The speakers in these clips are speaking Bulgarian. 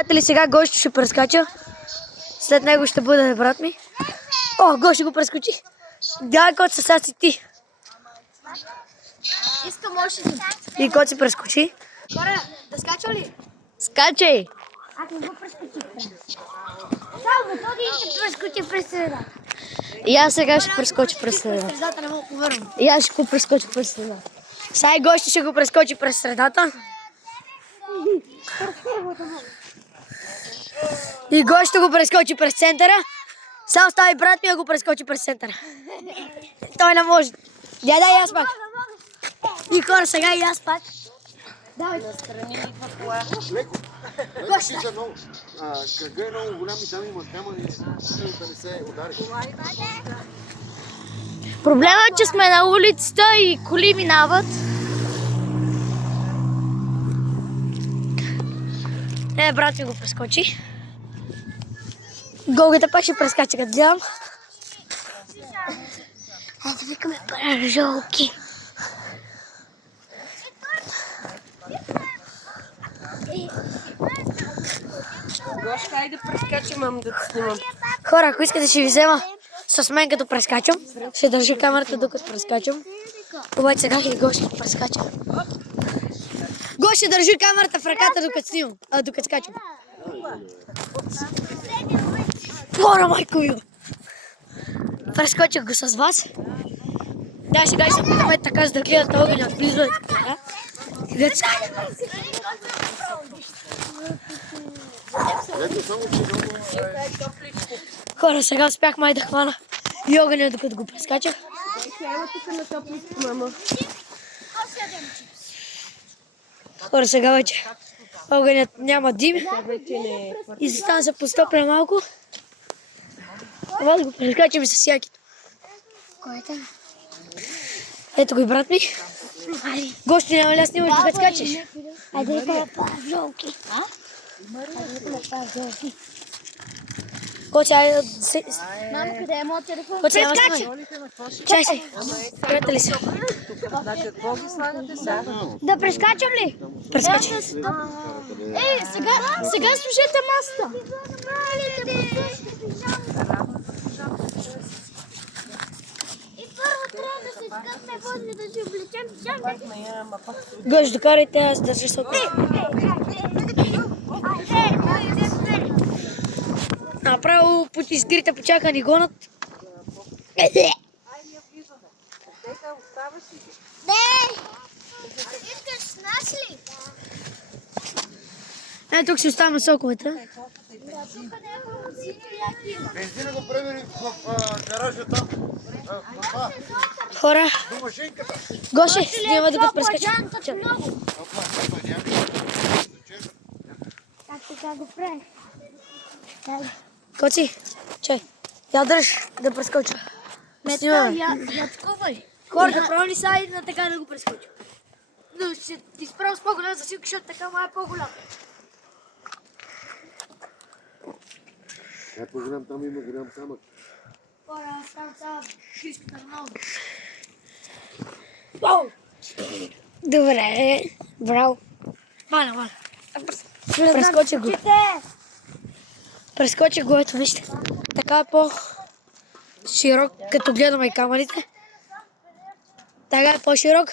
Приятели, сега Гошо ще прескача. След него ще бъде брат ми. О, Гошо го прескочи. Дай, кот се саси ти. Искам още един. И кот се прескочи. Хора, да скача ли? Скачай! Аз не го прескочих. Само, този ще прескочи през средата. И аз сега ще прескоча през средата. Средата не мога повярвам. И аз ще го прескоча през средата. Сега и Гошо ще го прескочи през средата. И Гошо ще го прескочи през центъра. Сега остави брат ми да го прескочи през центъра. Той не може. Дай и аз пак. И хора, сега и аз пак. Давай. Леко. Пиша много. Кръга е много голям и там има камъни, да не се удари. Проблемът е, че сме на улицата и коли минават. Брат ми го прескочи. Голгата пак ще прескача, като гледам. Ето викаме паражолки. Гошка, айде прескачам, ам да те снимам. Хора, ако искате ще ви взема с мен като прескачам. Ще държа камерата докато прескачам. Обаче сега ще Гошо прескача. Гошо ще държи камерата в ръката докато снимам, докато скачам. Хора, майко ви! Прескочих го с вас. Да, сега ще се опитаме така, за да гледате огъня отблизо. Ето само, че много... Хора, сега успях май да хвана и огъня, докато го прескачах. Ела тук на топличко, мама. Хора, сега вече огънят няма дим Вече не е. и застана се постопля малко. Ама да го прескачам и с якито. Ето го и брат ми. Гошо, няма ли да снимаш докато скачаш? Айде викаме паражолки. Айде викаме паражолки. Коче, айде да се... Мамо, къде е моят телефон? Коче, няма да снимай. Чай се. Приятели се. Значи, какво ги слагате сега? Да прескачам ли? Прескачай. Сега служете масата. И първо трябва да се скъпне после да си облечем пижамите. Гошо, докарайте, аз държа се опит. Направо под изгрите почака ни гонат. Искаш с нас ли? Тук си оставаме соковете. Бензина го превери в гаража там. Хора, До машинката. Гошо, снимаме докато прескачам. Как така го правиш? Кочи, чай. Я дръж да прескоча. Снимаме. Я такова ли? Хора, да правим ли сега и на така да го прескоча? Но ще ти справя с по-голям засилка, защото така ма е по-голям. Е, по-голям там има голям камък. Хора, аз там сега Христо Роналдо. Вау! Добре, браво. Маля. Прескочих го. Прескочих го, ето вижте. Така е по-широк, като гледаме камерите. Така е по-широк,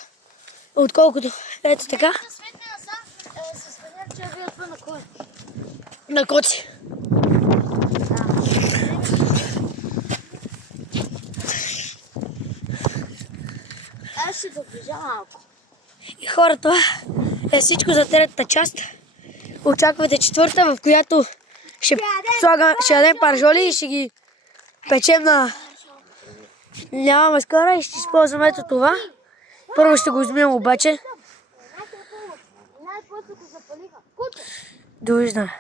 отколкото ето така. На Коци. Аз ще доближа малко. И хора, това е всичко за третата част. Очаквайте четвърта, в която ще ядем паржоли и ще ги печем на ляма маскара и ще използваме ето това. Първо ще го измием обаче. Най-после го запалиха. Довиждане.